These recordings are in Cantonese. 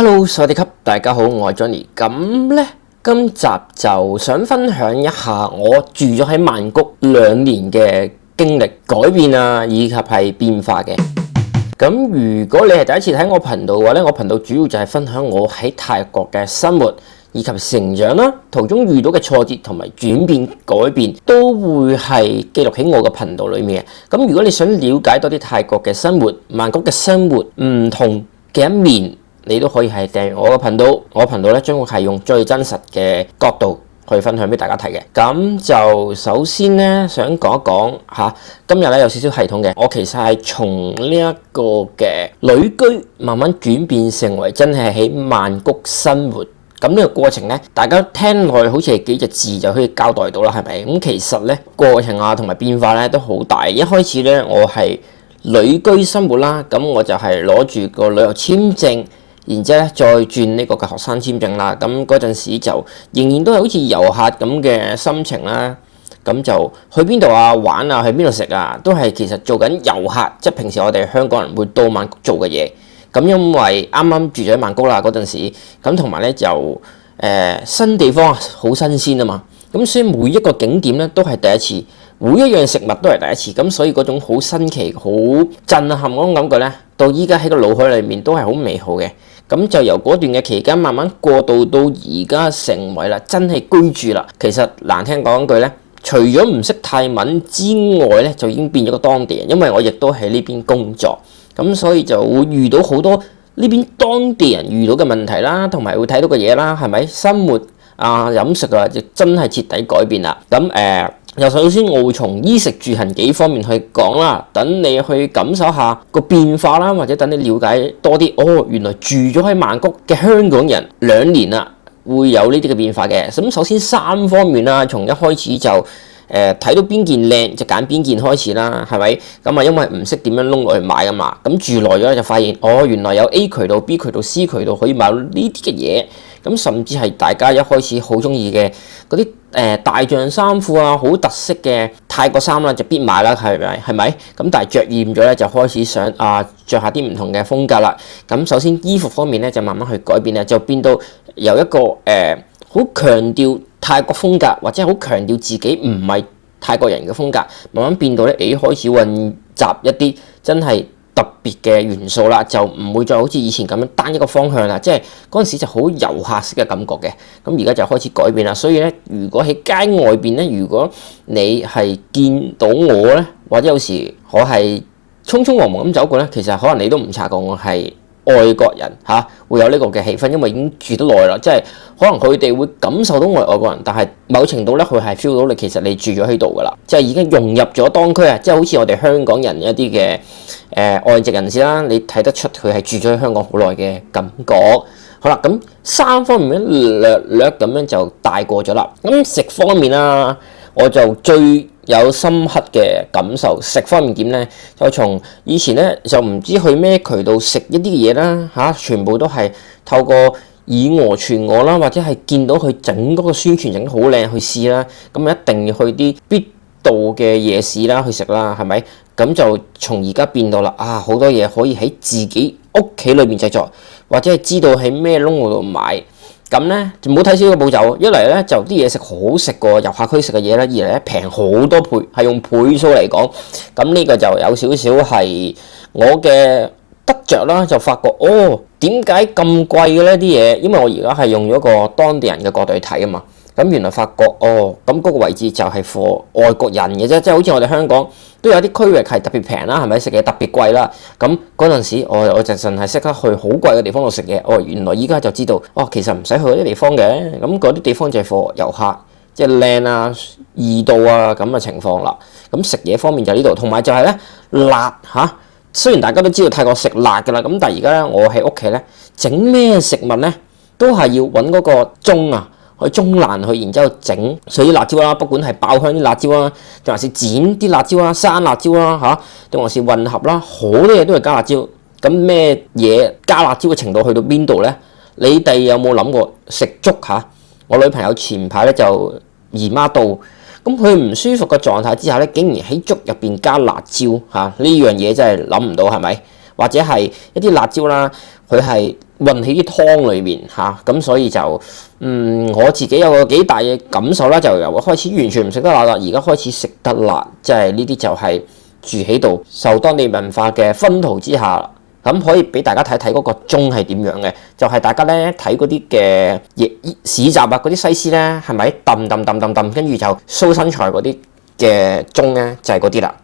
Hello，สวัสดีครับ，大家好，我係 Johnny。咁呢，今集就想分享一下我住咗喺曼谷2年嘅經歷、改變啊，以及係變化嘅。咁如果你係第一次睇我頻道嘅話呢，我頻道主要就係分享我喺泰國嘅生活以及成長啦，途中遇到嘅挫折同埋轉變、改變，都會係記錄喺我嘅頻道裡面嘅。咁如果你想了解多啲泰國嘅生活、曼谷嘅生活唔同嘅一面，你都可以係訂閱我嘅頻道，我頻道咧將會係用最真實嘅角度去分享俾大家睇嘅。咁就首先咧想講一講嚇，今日咧有少少系統嘅，我其實係從呢一個嘅旅居慢慢轉變成為真係喺曼谷生活。咁呢個過程咧，大家聽落去好似係幾隻字就可以交代到啦，係咪？咁其實咧過程啊同埋變化咧都好大。一開始咧我係旅居生活啦，咁我就係攞住個旅遊簽證。然之後咧，再轉呢個嘅學生簽證啦。咁嗰陣時就仍然都係好似遊客咁嘅心情啦。咁就去邊度啊玩啊，去邊度食啊，都係其實做緊遊客，即係平時我哋香港人會到曼谷做嘅嘢。咁因為啱啱住咗喺曼谷啦嗰陣時，咁同埋咧就新地方好新鮮啊嘛。咁所以每一個景點咧都係第一次，每一樣食物都係第一次。咁所以嗰種好新奇、好震撼嗰種感覺咧，到依家喺個腦海裏面都係好美好嘅。咁就由嗰段嘅期間慢慢過渡到而家成為啦，真係居住啦。其實難聽講句咧，除咗唔識泰文之外咧，就已經變咗個當地人。因為我亦都喺呢邊工作，咁所以就會遇到好多呢邊當地人遇到嘅問題啦，同埋會睇到嘅嘢啦，係咪？生活啊、飲食啊，就真係徹底改變啦。咁又首先我會從衣食住行幾方面去講啦，等你去感受下個變化啦，或者等你了解多啲。哦，原來住咗喺曼谷嘅香港人2年啦，會有呢啲嘅變化嘅。咁首先3方面啦，從一開始就睇到邊件靚就揀邊件開始啦，係咪？咁啊，因為唔識點樣窿落去買噶嘛，咁住耐咗就發現，哦，原來有 A 渠道、B 渠道、C 渠道可以買到呢啲嘅嘢。咁甚至係大家一開始好中意嘅嗰啲大象衫褲啊，好特色嘅泰國衫啦，就必買啦，係咪？咁但係着厭咗咧，就開始想着下啲唔同嘅風格啦。咁首先衣服方面咧，就慢慢去改變咧，就變到由一個好強調泰國風格，或者好強調自己唔係泰國人嘅風格，慢慢變到咧，開始混雜一啲真係特別嘅元素啦，就唔會再好似以前咁樣單一個方向啦，即係嗰陣時就好遊客式嘅感覺嘅。咁而家就開始改變啦，所以咧，如果喺街外邊咧，如果你係見到我咧，或者有時我係匆匆忙忙咁走過咧，其實可能你都唔察覺我係外國人嚇，會有呢個嘅氣氛，因為已經住得耐啦，即係可能佢哋會感受到我係外國人，但係某程度咧，佢係 feel 到你其實你住咗喺度噶啦，即係已經融入咗當區啊，即係好似我哋香港人一啲嘅外籍人士啦，你睇得出佢係住咗喺香港好耐嘅感覺。好啦，咁3方面咧略咁樣就帶過咗啦。咁食方面啦，我就最有深刻嘅感受。食方面點咧？就從以前咧就唔知去咩渠道食一啲嘅嘢啦嚇，全部都係透過以訛傳訛啦，或者係見到佢整嗰個宣傳整得好靚去試啦。咁一定要去啲必到嘅夜市啦去食啦，係咪？咁就從而家變到啦好多嘢可以喺自己屋企裏面製作，或者係知道喺咩窿嗰度買。咁咧就唔好睇少個步驟，一嚟咧就啲嘢食好食過遊客區食嘅嘢啦，二嚟咧平好多倍，係用倍數嚟講。咁呢個就有少少係我嘅得着啦，就發覺點解咁貴嘅呢啲嘢？因為我而家係用咗個當地人嘅角度去睇啊嘛。咁原來發覺咁嗰個位置就係 for 外國人嘅啫，即係好似我哋香港都有啲區域係特別平啦，係咪？食嘢特別貴啦。咁嗰陣時我就淨係識得去好貴嘅地方度食嘢。原來依家就知道其實唔使去嗰啲地方嘅。咁嗰啲地方就係 for 遊客，即係靚啊、易到啊咁嘅情況啦。咁食嘢方面就呢度，同埋就係咧辣嚇。雖然大家都知道泰國食辣㗎啦，咁但係而家咧我喺屋企咧整咩食物咧都係要揾嗰個盅啊。去中爛佢，然之後整水啲辣椒啦，不管係爆香啲辣椒啦，定還是剪啲辣椒啦、生辣椒啦嚇，定還是混合啦，好多嘢都係加辣椒。咁咩嘢加辣椒嘅程度去到邊度咧？你哋有冇諗過食粥嚇？我女朋友前排咧就姨媽到，咁佢唔舒服嘅狀態之下咧，竟然喺粥入邊加辣椒嚇，呢樣嘢真係諗唔到係咪？或者係一啲辣椒啦，佢係混喺啲湯裏面嚇，咁所以就我自己有個幾大嘅感受啦，就由開始完全唔食得辣啦，而家開始食得辣，即係呢啲就係住喺度受當地文化嘅薰陶之下。咁可以俾大家睇睇嗰個盅係點樣嘅，就係大家咧睇嗰啲嘅市集啊，嗰啲西施咧係咪揼，跟住就蘇身材嗰啲嘅盅咧就係嗰啲啦。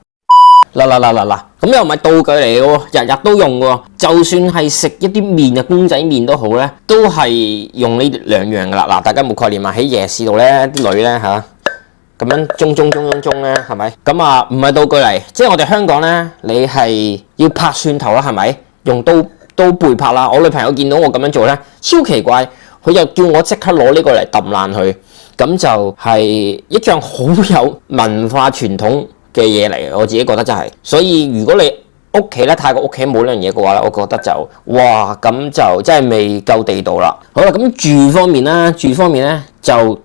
嗱，咁又唔係道具嚟嘅喎，日日都用嘅喎，就算係食一啲麵啊公仔麵都好咧，都係用呢兩樣噶啦。嗱，大家冇概念啊，喺夜市度咧啲女咧嚇咁樣中咧係咪？咁啊唔係道具嚟，即係我哋香港咧，你係要拍蒜頭啦，係咪？用刀背拍啦。我女朋友見到我咁樣做咧，超奇怪，佢就叫我即刻攞呢個嚟揼爛佢。咁就係一樣好有文化傳統嘅嘢嚟，我自己覺得真係。所以如果你屋企咧，泰國屋企冇呢樣嘢嘅話咧，我覺得就哇咁就真係未夠地道啦。好啦，咁住方面咧就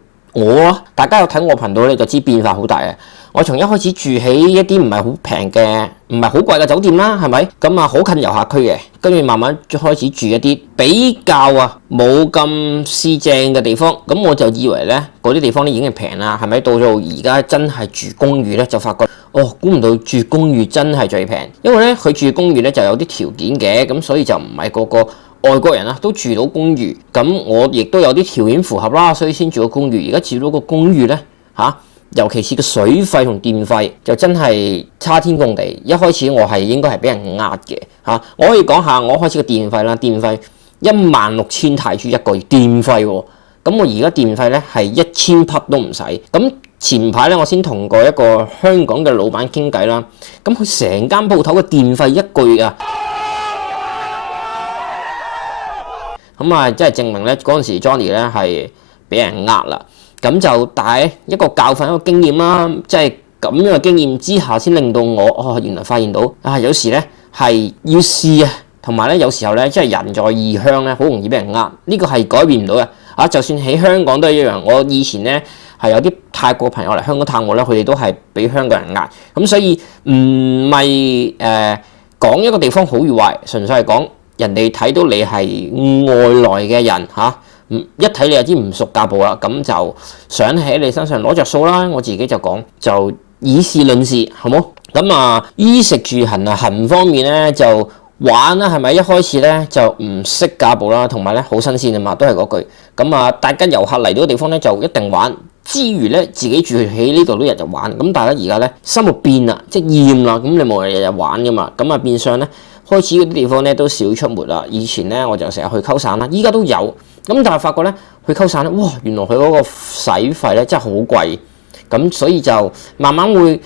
大家有睇我頻道咧就知變化好大嘅。我從一開始住喺一啲唔係好平嘅、唔係好貴嘅酒店啦，係咪？咁啊好近遊客區嘅，跟住慢慢開始住一啲比較冇咁市正嘅地方。咁我就以為咧嗰啲地方咧已經係平啦，係咪？到咗而家真係住公寓咧，就發覺估唔到住公寓真係最平，因為咧佢住公寓咧就有啲條件嘅，咁所以就唔係個個外國人都住到公寓。咁我亦都有啲條件符合啦，所以先住到公寓。而家住到個公寓咧尤其是個水費同電費就真係差天共地。一開始我係應該係俾人呃嘅我可以講下我開始個電費啦，電費16,000泰銖一個月電費喎。咁我而家電費咧係1000匹都唔使。咁前排咧我先同過一個香港嘅老闆傾偈啦，咁佢成間鋪頭嘅電費一個月咁即係證明咧嗰陣時 Johnny 咧係俾人呃啦。咁就帶一個教訓，一個經驗啦，即係咁樣嘅經驗之下，先令到我原來發現到有時咧係要試同埋咧有時候咧即係人在異鄉咧，好容易俾人呃，呢個係改變唔到嘅就算喺香港都係一樣。我以前咧係有啲泰國朋友嚟香港探我咧，佢哋都係俾香港人呃，咁所以唔係講一個地方好與壞，純粹係講人哋睇到你係外來嘅人一睇你就知唔熟架步啦，咁就想喺你身上攞着數啦。我自己就講就以事論事，好冇？咁衣食住行方面咧就玩啦，係咪？一開始咧就唔識架步啦，同埋咧好新鮮啊嘛，都係嗰句。咁大家遊客嚟到嘅地方咧就一定玩，之餘咧自己住喺呢度都日日玩。咁大家而家咧生活變啦，即係厭啦，咁你冇人日日玩噶嘛。咁變相咧開始嗰啲地方咧都少出沒啦。以前咧我就成日去溝散啦，依家都有。咁但係發覺咧去溝散咧，哇！原來佢嗰個使費咧真係好貴，咁所以就慢慢會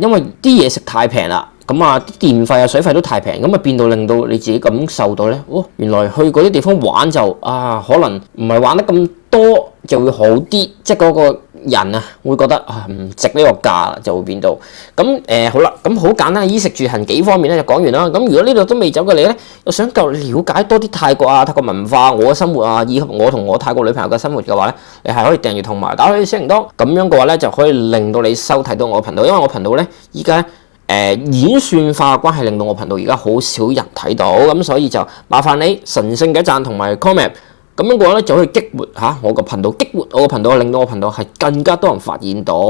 因為啲嘢食太平啦，咁啲電費水費都太平，咁變到令到你自己感受到咧，原來去嗰啲地方玩就可能唔係玩得咁多就會好啲，即係嗰個人會覺得唔值呢個價啦，就會變到咁好啦。咁好簡單，衣食住行幾方面咧就講完啦。咁如果呢度都未走嘅你咧，又想夠了解多啲泰國泰國文化、我嘅生活以及我同我泰國女朋友嘅生活嘅話咧，你係可以訂閱同埋打開小鈴鐺，咁樣嘅話咧就可以令到你收睇到我頻道。因為我頻道咧依家演算法嘅關係，令到我頻道而家好少人睇到，咁所以就麻煩你神聖嘅讚同埋 comment。咁樣嘅話咧，就可以激活我個頻道，激活我個頻道，令到我頻道係更加多人發現到，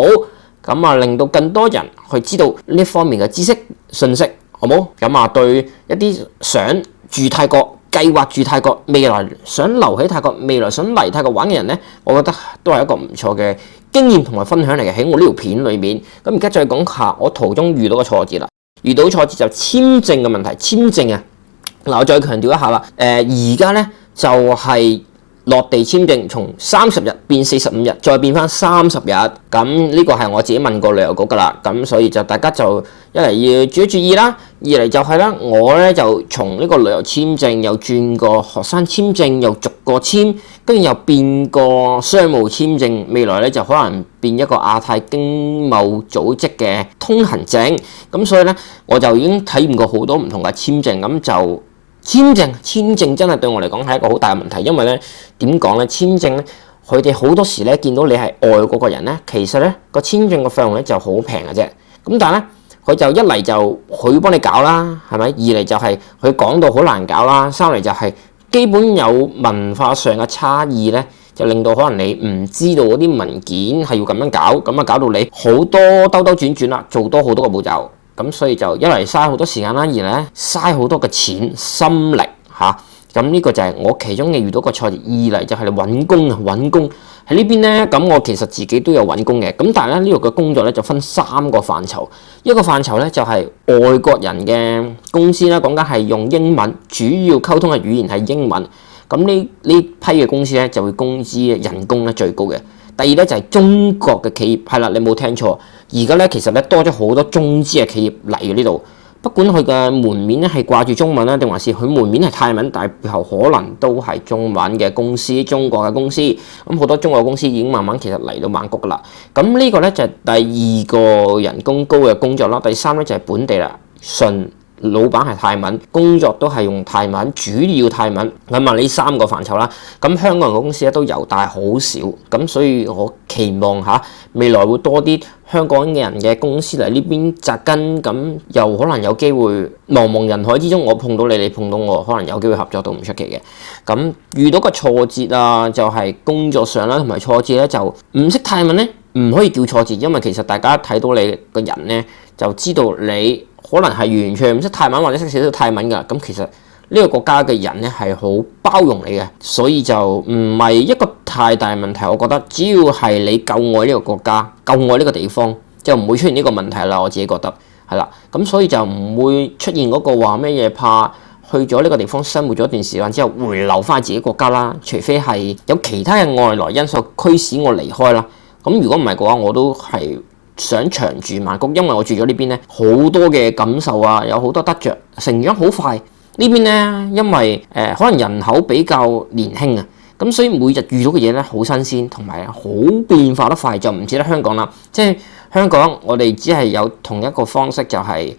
咁令到更多人去知道呢方面嘅知識信息，好冇？咁對一啲想住泰國、計劃住泰國、未來想留喺泰國、未來想嚟泰國玩嘅人咧，我覺得都係一個唔錯嘅經驗同埋分享嚟嘅。喺我呢條片裏面，咁而家再講下我途中遇到嘅挫折啦。遇到挫折就簽證嘅問題，簽證嗱，我再強調一下啦，而家咧。就係落地簽證從30日變45日，再變翻30日。咁呢個係我自己問過旅遊局噶啦。咁所以就大家就一嚟要注意啦，二嚟就係啦，我咧就從呢個旅遊簽證又轉個學生簽證，又逐個簽，跟住又變個商務簽證。未來咧就可能變一個亞太經貿組織嘅通行證。咁所以咧我就已經體驗過好多唔同嘅簽證，咁就。簽證真係對我嚟講係一個好大嘅問題，因為咧點講咧，簽證咧佢哋好多時咧見到你係外國個人咧，其實咧個簽證嘅費用咧就好平嘅啫。咁但係咧佢就一嚟就佢幫你搞啦，係咪？二嚟就係佢講到好難搞啦，三嚟就係基本有文化上嘅差異咧，就令到可能你唔知道嗰啲文件係要咁樣搞，咁啊搞到你好多兜兜轉轉啦，做多好多個步驟，咁所以就一嚟嘥好多時間啦，二嚟咧嘥好多嘅錢心力嚇。咁呢個就係我其中嘅遇到個挫折。二嚟就係你揾工啊，揾工喺呢邊咧，咁我其實自己都有揾工嘅。咁但係咧呢度嘅工作咧就分3個範疇。一個範疇咧就係外國人嘅公司啦，講緊係用英文，主要溝通嘅語言係英文。咁呢批嘅公司咧就會工資人工咧最高嘅。第二咧就係中國嘅企業，係啦，你冇聽錯。而家咧其實咧多咗好多中資嘅企業嚟嘅呢度。不管佢嘅門面咧係掛住中文啦，定還是佢門面係泰文，但係背後可能都係中文嘅公司，中國嘅公司。咁好多中國公司已經慢慢其實嚟到曼谷噶啦。咁呢個咧就係第2個人工高嘅工作啦。第3咧就係本地啦，純老闆係泰文，工作都係用泰文，主要泰文。咁啊呢3個範疇啦。咁香港人嘅公司咧都有，但係好少。咁所以我期望未來會多啲香港嘅人嘅公司嚟呢邊紮根，咁又可能有機會茫茫人海之中，我碰到你，你碰到我，可能有機會合作到唔出奇嘅。咁遇到個挫折啊，就係工作上啦，同埋挫折咧就唔識泰文咧，唔可以叫挫折，因為其實大家睇到你個人咧，就知道你可能係完全唔識泰文或者識少少泰文㗎。咁其實呢個國家嘅人咧係好包容你嘅，所以就唔係一個太大問題。我覺得只要係你夠愛呢個國家，夠愛呢個地方，就唔會出現呢個問題啦。我自己覺得係啦，咁所以就唔會出現嗰個話咩嘢怕去咗呢個地方生活咗一段時間之後回流翻自己國家啦。除非係有其他嘅外來因素驅使我離開啦。咁如果唔係嘅話，我都係想長住曼谷，因為我住咗呢邊咧，好多嘅感受啊，有好多得着，成長好快。呢邊咧，因為可能人口比較年輕啊，咁所以每日遇到嘅嘢咧好新鮮，同埋好變化得快，就唔似得香港啦。即係香港，我哋只係有同一個方式，就係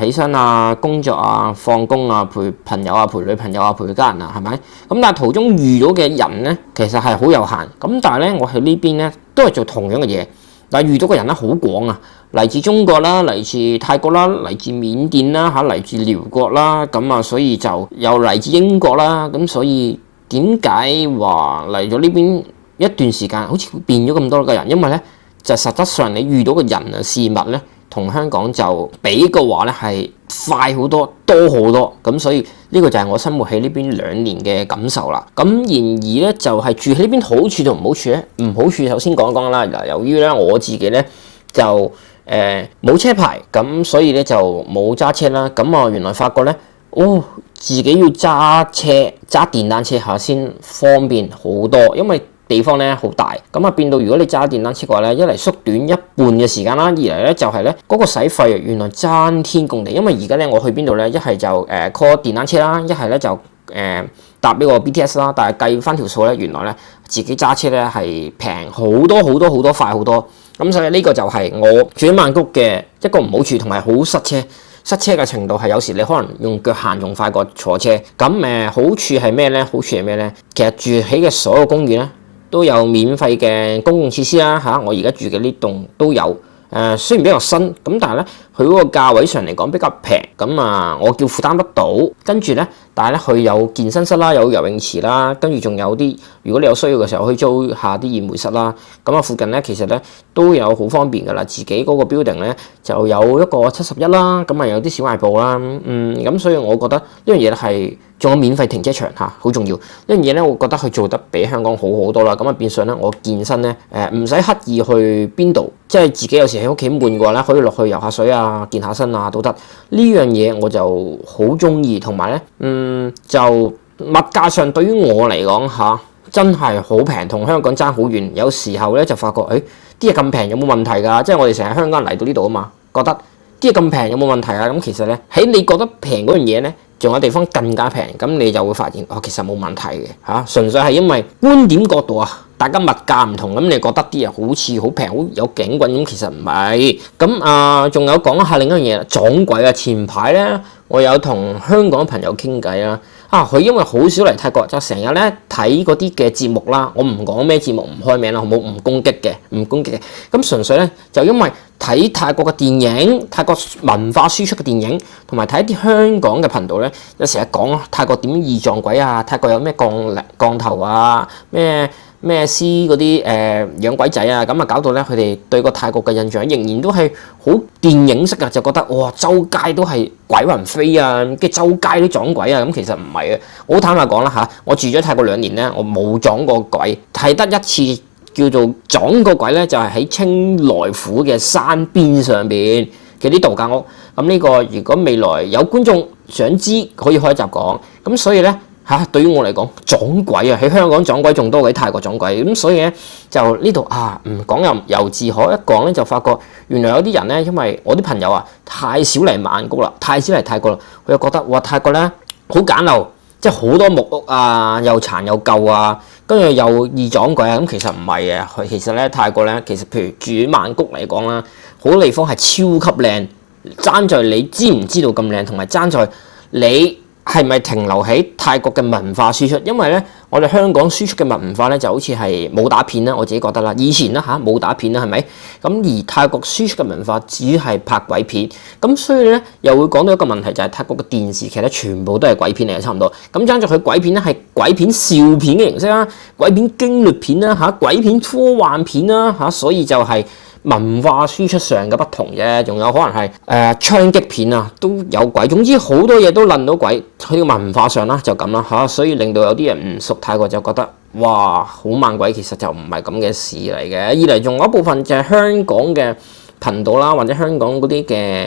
起身啊、工作啊、放工啊、陪朋友啊、陪女朋友啊、陪家人啊，係咪？咁但係途中遇到嘅人咧，其實係好有限。咁但係咧，我喺呢邊咧都係做同樣嘅嘢，但係遇到嘅人咧好廣啊。嚟自中國啦，嚟自泰國啦，嚟自緬甸啦，嚟自寮國啦，咁啊，所以就又嚟自英國啦，咁所以點解話嚟咗呢邊一段時間好似變咗咁多個人？因為咧就實質上你遇到嘅人啊事物咧，同香港就比嘅話咧係快好多，多好多，咁所以呢個就係我生活喺呢邊2年嘅感受啦。咁然而咧就係住喺呢邊好處同唔好處咧，唔好處首先講講啦。嗱，由於咧我自己咧就冇車牌，咁所以咧就冇揸車啦。咁啊原來發覺咧，自己要揸電單車下先方便好多，因為地方咧好大，咁啊變到如果你揸電單車嘅話咧，一嚟縮短一半嘅時間啦，二嚟咧就係咧嗰個使費原來爭天共地。因為而家咧我去邊度咧，一係就call 電單車啦，一係咧就搭呢個 BTS 啦。但係計翻條數咧，原來咧自己揸車咧係平好多好多好多，快好多。咁所以呢個就係我住喺曼谷嘅一個唔好處，同埋好塞車。塞車嘅程度係有時你可能用腳行仲快過坐車。咁好處係咩咧？好處係咩咧？其實住喺嘅所有公寓咧都有免費嘅公共設施啦嚇。我而家住嘅呢棟都有。雖然比較新，咁但係咧佢嗰個價位上嚟講比較平，咁啊我叫負擔得到。跟住咧，但係咧佢有健身室啦，有游泳池啦，跟住仲有啲如果你有需要嘅時候可以租下啲宴會室啦。咁啊附近咧其實咧都有好方便噶啦，自己嗰個 building 咧就有一個71啦，咁啊有啲小賣部啦，咁所以我覺得呢樣嘢咧係仲有免費停車場嚇，好重要。呢樣嘢咧我覺得佢做得比香港好好多啦。咁啊變相咧我健身咧唔使刻意去邊度，即係自己有時喺屋企悶嘅話咧，可以落去游下水啊、健下身啊都得。呢樣嘢我就好中意，同埋咧就物價上對於我嚟講嚇真係好平，同香港爭好遠。有時候咧就發覺啲嘢咁平有冇問題㗎？即係我哋成日香港人嚟到呢度啊嘛，覺得啲嘢咁平有冇問題啊？咁其實咧喺你覺得平嗰樣嘢咧，仲有地方更加平，咁你就會發現其實冇問題嘅嚇，純粹係因為觀點角度啊，大家物價唔同，咁你覺得啲嘢好似好平，好有景轟咁，其實唔係。咁仲有講下另一樣嘢，撞鬼啊！前排咧我有同香港朋友傾偈啦。佢因為好少嚟泰國，就成日咧睇嗰啲嘅節目啦。我唔講咩節目，唔開名啦，好冇？唔攻擊嘅，唔攻擊嘅。咁純粹咧就因為睇泰國嘅電影、泰國文化輸出嘅電影，同埋睇一啲香港嘅頻道咧，有成日講泰國點易撞鬼啊，泰國有咩降頭啊，咩屍嗰啲養鬼仔啊，咁啊搞到咧佢哋對個泰國嘅印象仍然都係好電影式啊，就覺得哇周街都係鬼魂飛啊，跟住周街都撞鬼啊，咁其實唔係啊，我好坦白講啦嚇，我住咗泰國2年咧，我冇撞過鬼，係得一次叫做撞過鬼咧，就係喺清萊府嘅山邊上邊嘅啲度假屋。咁呢個如果未來有觀眾想知，可以開一集講。咁所以咧。對於我嚟講撞鬼啊，喺香港撞鬼仲多過喺泰國撞鬼，咁所以咧就呢度唔講又自可，一講咧就發覺原來有啲人咧，因為我啲朋友啊太少嚟曼谷啦，太少嚟泰國啦，佢又覺得哇泰國咧好簡陋，即係好多木屋啊，又殘又舊啊，跟住又易撞鬼啊，咁其實唔係嘅，佢其實咧泰國咧其實譬如住喺曼谷嚟講啦，好多地方係超級靚，爭在你知唔知道咁靚，同埋爭在你係咪停留喺泰國嘅文化輸出？因為咧，我哋香港輸出嘅文化咧就好似係武打片啦，我自己覺得啦。以前啦武打片啦，係咪？咁而泰國輸出嘅文化只係拍鬼片，咁所以咧又會講到一個問題，就係泰國嘅電視劇咧全部都係鬼片嚟嘅，差唔多。咁爭在佢鬼片咧係鬼片笑片嘅形式啦，鬼片驚慄片啦鬼片科幻片啦所以就係文化輸出上嘅不同啫，仲有可能係槍擊片啊都有鬼，總之好多嘢都論到鬼。喺個文化上啦就咁啦所以令到有啲人唔熟泰國就覺得哇好猛鬼，其實就唔係咁嘅事嚟嘅。二嚟仲有一部分就係香港嘅頻道啦，或者香港嗰啲嘅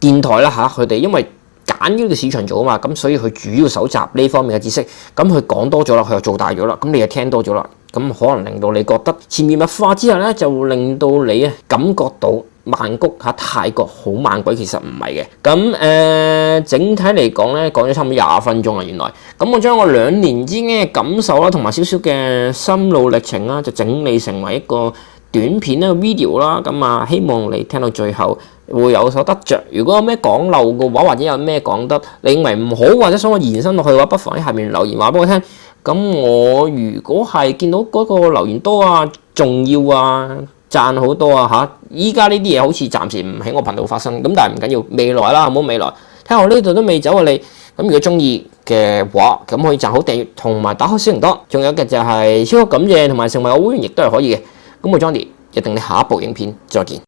電台啦佢哋因為揀呢個市場做啊嘛，咁所以佢主要搜集呢方面嘅知識，咁佢講多咗啦，佢又做大咗啦，咁你又聽多咗啦，咁可能令到你覺得潛移默化之後咧，就會令到你感覺到曼谷泰國好猛鬼，其實唔係嘅。咁整體嚟講咧，講咗差唔多20分鐘啦，原來。咁我將我2年之間嘅感受啦，同埋少少嘅心路歷程啦，就整理成為一個短片啦 video 啦，咁希望你聽到最後會有所得着。如果有咩講漏嘅話，或者有咩講得你認為唔好，或者想我延伸落去嘅話，不妨喺下面留言話俾我聽。咁我如果係見到嗰個留言多啊、重要啊、讚好多啊依家呢啲嘢好似暫時唔喺我頻道發生，咁但係唔緊要，未來啦，好冇未來。睇我呢度都未走啊你，咁如果中意嘅話，咁可以讚好訂閱同埋打開小鈴鐺，仲有嘅就係超級感謝同埋成為我會員亦都係可以嘅。咁我 Johnny，約定你下一部影片再見。